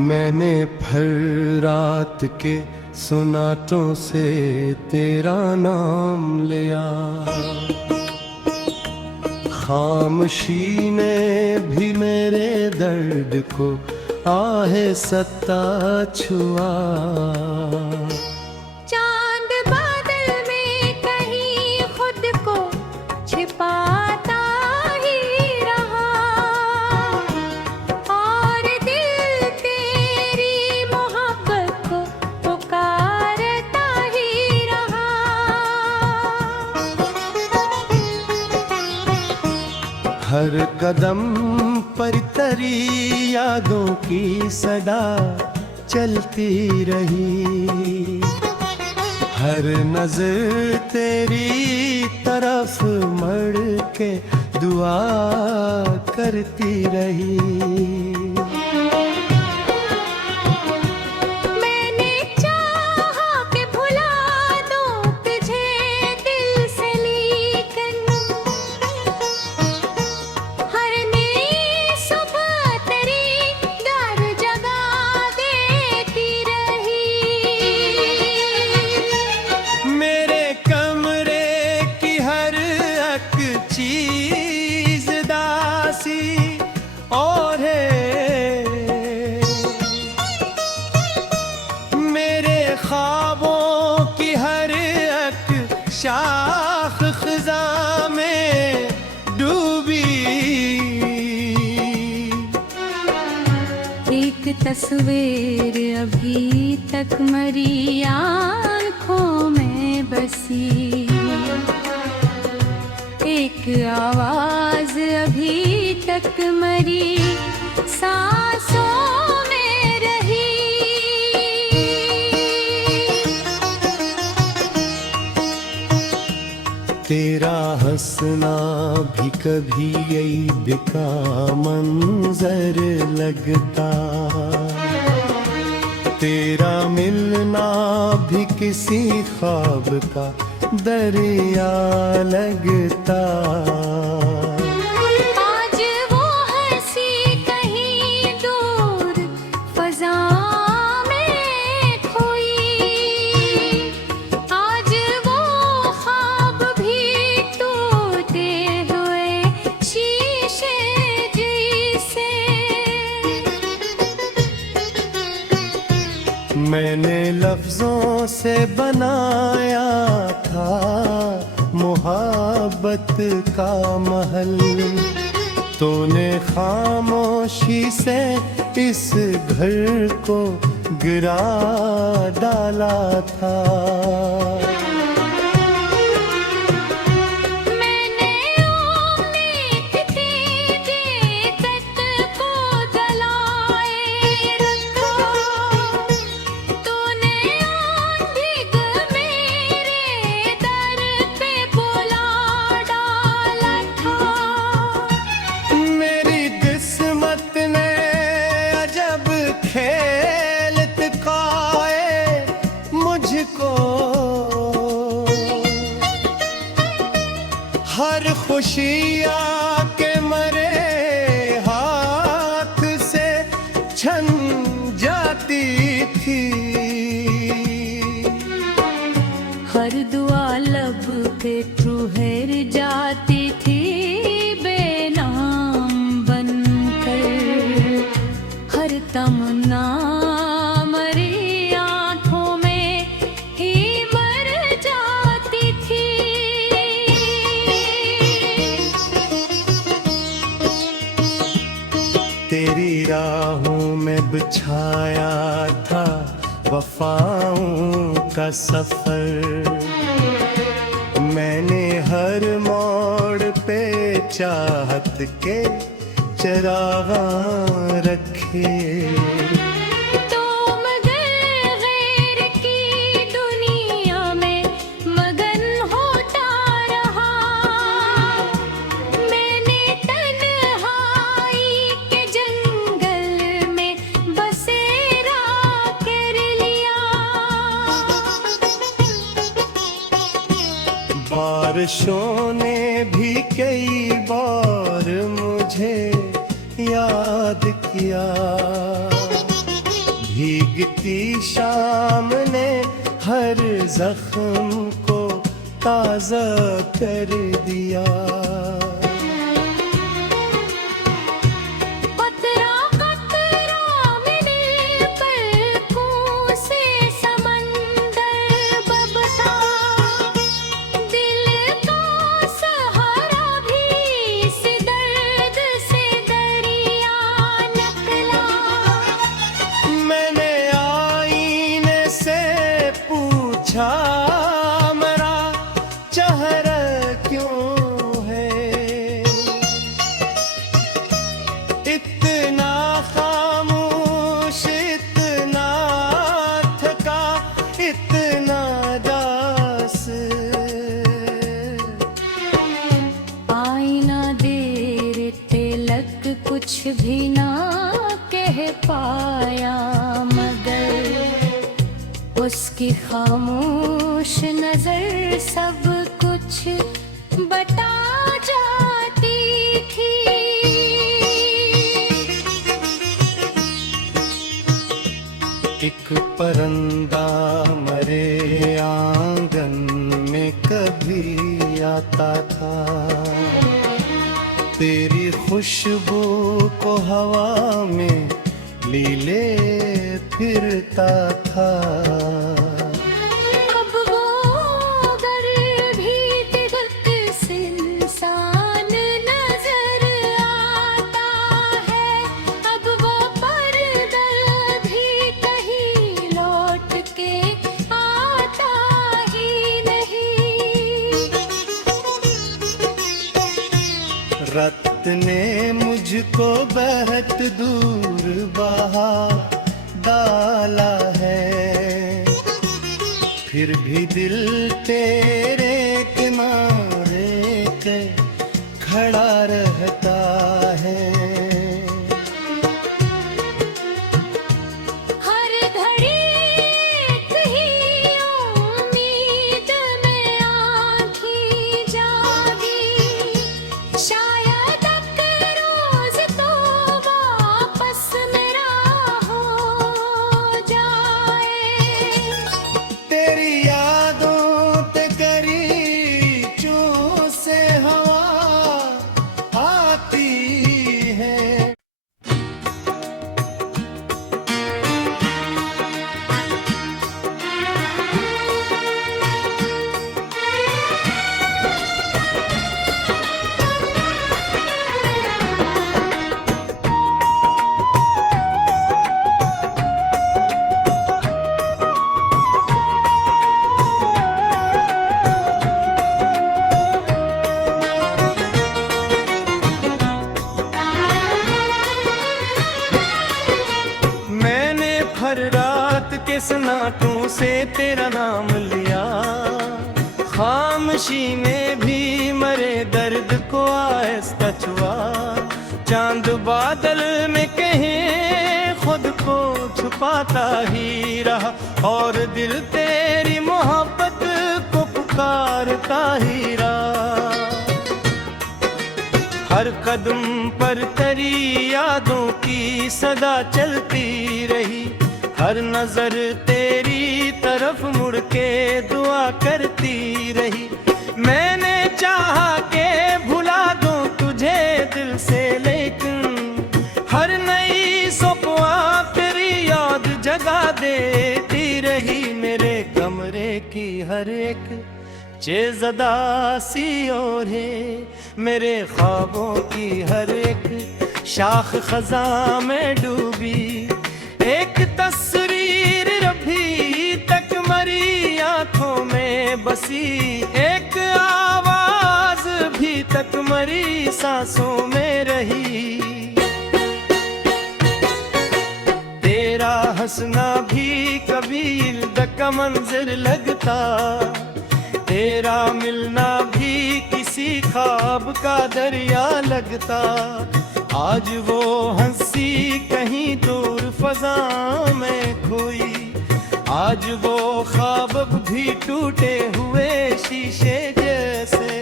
मैंने भर रात के सुनाटों से तेरा नाम लिया, खामोशी ने भी मेरे दर्द को आहे सत्ता छुआ। चांद बादल में कहीं खुद को छिपाता ही रहा, और दिल तेरी मोहब्बत को पुकारता ही रहा। हर कदम पर तेरी यादों की सदा चलती रही, हर नजर तेरी तरफ मड़ के दुआ करती रही। मैंने चाहा कि भुला दूं तुझे दिल से, लेकिन हर नई सुबह तेरी दर जगा देती रही। मेरे कमरे की हर एक चीज दासी और है, मेरे ख्वाबों की हर एक शाख खिजा में डूबी। एक तस्वीर अभी तक मरी आँखों में बसी, एक आवाज अभी तक मरी सांसों में रही। तेरा हंसना भी कभी ईद का मंजर लगता, तेरा मिलना भी किसी ख्वाब का दरिया लगता। आज वो हंसी कहीं दूर फजा में खोई, आज वो ख्वाब भी टूटे हुए शीशे जैसे। मैंने लफ्जों से बनाया था मोहब्बत का महल, तूने खामोशी से इस घर को गिरा डाला था। मैंने उम्मीद थी देख को जलाए रखा, तूने आंधिक मेरे दर पे बुला डाला था। मेरी किस्मत ने अजब खेल दिखाए मुझको, हर खुशी आके मरे हाथ से छन जाती थी। हर दुआ लब पे ठुहर जाती थी बेनाम बनकर, हर तमन्ना मरी आंखों में ही मर जाती थी। तेरी राहों में बिछाया था वफाओं का सफर, मैंने हर मोड़ पे चाहत के चराग रखे। तो मगर गैर की दुनिया में मगन होता रहा, मैंने तन्हाई के जंगल में बसेरा कर लिया। बारिशों ने भी कई बार मुझे याद किया, भीगती शाम ने हर जख्म को ताज़ा कर दिया। कतरा कतरा मिले पलकों से समंदर बबता, दिल का सहारा भी इस दर्द से दरिया निकला। मैंने आईने से पूछा मेरा चेहरा क्यों है इतना खामोश, इतना थका, इतना दास। आईना देर तिलक कुछ भी ना कह पाया, मगर उसकी खामोश नजर सब कुछ बता जाती थी। एक परिंदा मरे आंगन में कभी आता था, तेरी खुशबू को हवा में लीले फिरता था। अब वो अगर भी तिलक से इंसान नजर आता है, अब वो पर्दा भी कहीं लौट के आता ही नहीं। रत ने मुझको बहुत दूर बहा डाला है, फिर भी दिल तेरे किनारे पे खड़ा रहता है। हर घड़ी एक ही उम्मीद में आँखें जागी, शायद एक रोज तो वापस मेरा हो जाए। तेरी यादों पे करीचों से हवा आती है। मैंने हर रात के सन्नाटों से तेरा नाम लिया, खामोशी में भी मरे दर्द को आहिस्ता छुआ। चांद बादल में कहीं खुद को छुपाता ही रहा, और दिल तेरी मोहब्बत को पुकारता ही रहा। हर कदम पर तेरी यादों की सदा चलती रही, हर नजर तेरी तरफ मुड़ के दुआ करती रही। मैंने चाहा के भुला दूं तुझे दिल से, लेकिन हर नई सुबह तेरी याद जगा देती रही। मेरे कमरे की हर एक चेज़दा सी और है, मेरे ख्वाबों की हर एक शाख खज़ां में डूबी। एक तस्वीर अभी तक मरी आंखों में बसी, एक आवाज भी तक मरी सांसों में रही। तेरा हंसना भी कभी इल्द का मंजर लगता, तेरा मिलना भी किसी ख्वाब का दरिया लगता। आज वो हंसी कहीं दूर फजा में खोई, आज वो ख्वाब भी टूटे हुए शीशे जैसे।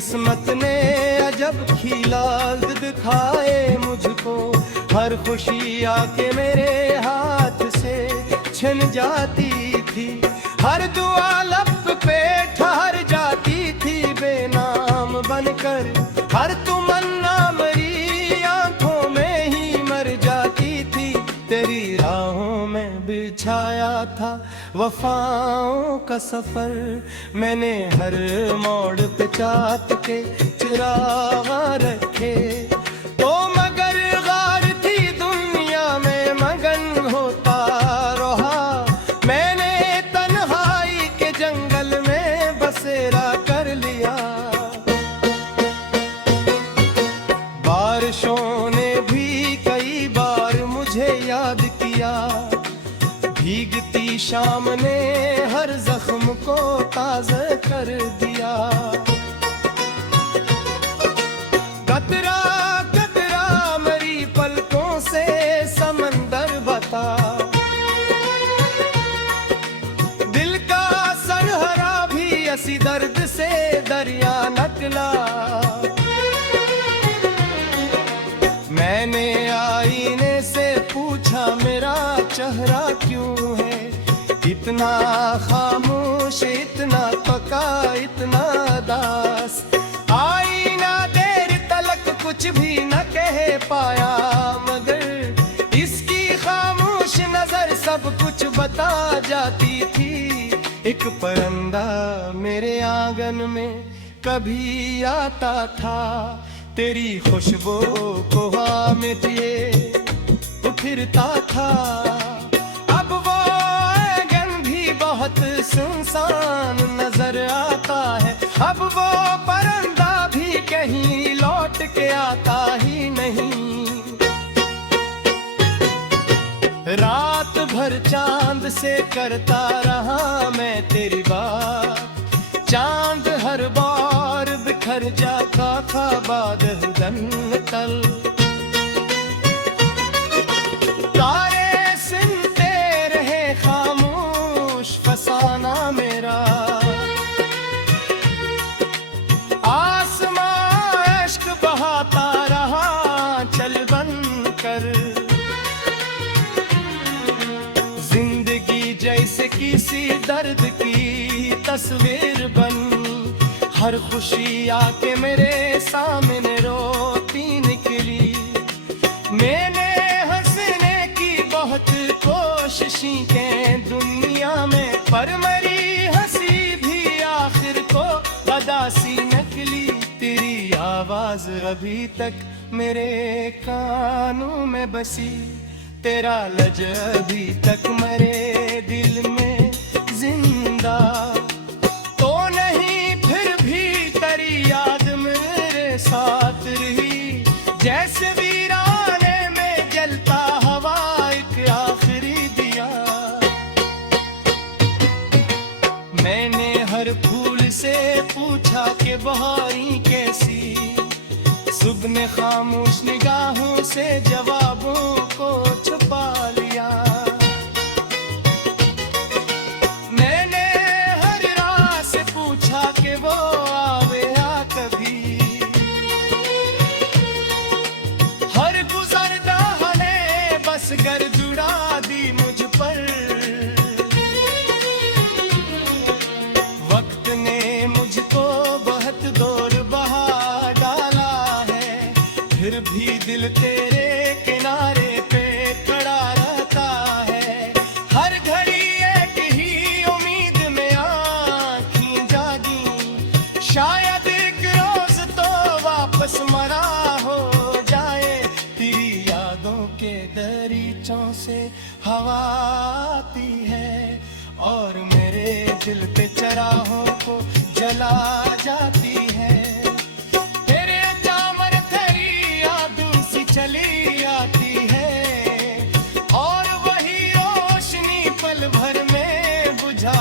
किस्मत ने अजब खिला दिखाए मुझको, हर खुशी आके मेरे हाथ से छिन जाती थी, हर दुआ लब पे ठहर जाती थी बेनाम बनकर, हर तमन्ना मेरी आंखों में ही मर जाती थी। तेरी राहों में बिछाया था वफाओं का सफर, मैंने हर मोड़ पे चाहत के चिराग रखे, तो मगर गार थी दुनिया में मगन होता रहा, मैंने तन्हाई के जंगल में बसेरा कर लिया। बारिशों ने भी कई बार मुझे याद किया, भीगती शाम ने हर जख्म को ताज़ा कर दिया। कतरा कतरा मरी पलकों से समंदर बता, दिल का सरहरा भी ऐसी दर्द से दरिया निकला। मैंने आईने से पूछा मेरा चेहरा क्यों है इतना खामोश, इतना पका, इतना दास। आईना देर तलक कुछ भी न कह पाया, मगर इसकी खामोश नजर सब कुछ बता जाती थी। एक परिंदा मेरे आंगन में कभी आता था, तेरी खुशबू को हवा में दिए तो फिरता था। अब वो आंगन भी बहुत सुनसान नजर आता है, अब वो परिंदा भी कहीं लौट के आता ही नहीं। रात भर चांद से करता रहा मैं तेरी बात, चांद हर बार बिखर जाता था बादल तल। तारे सुनते रहे खामोश फसाना मेरा, आसमां इश्क बहाता रहा चल बन कर। जिंदगी जैसे किसी दर्द की तस्वीर बन, हर खुशी आके मेरे सामने रोती निकली। मैंने हंसने की बहुत कोशिशें की दुनिया में, पर मेरी हंसी भी आखिर को अदासी निकली। तेरी आवाज अभी तक मेरे कानों में बसी, तेरा लज अभी तक मेरे दिल में जिंदा तो नहीं, फिर भी तेरी याद मेरे साथ रही। जैसे वीराने में जलता हवा एक आखिरी दिया, मैंने हर फूल से पूछा कि बहारी कैसी, सुबह ने खामोश निगाहों से जवाबों को छुपा लिया। मैंने हर रात से पूछा कि वो आवे या कभी, हर गुजरदा ने बस गर्द उड़ा दी मुझ पर। वक्त ने मुझको बहुत दूर बहा डाला है, फिर भी दिल तेरे किनारे पे खड़ा रहता है। हर घड़ी एक ही उम्मीद में आँखें जागी, शायद एक रोज तो वापस मरा हो जाए। तेरी यादों के दरीचों से हवा आती है और मेरे दिल पे चराहों को जला जाती है। तेरे जामर तेरी यादों सी चली आती है और वही रोशनी पल भर में बुझा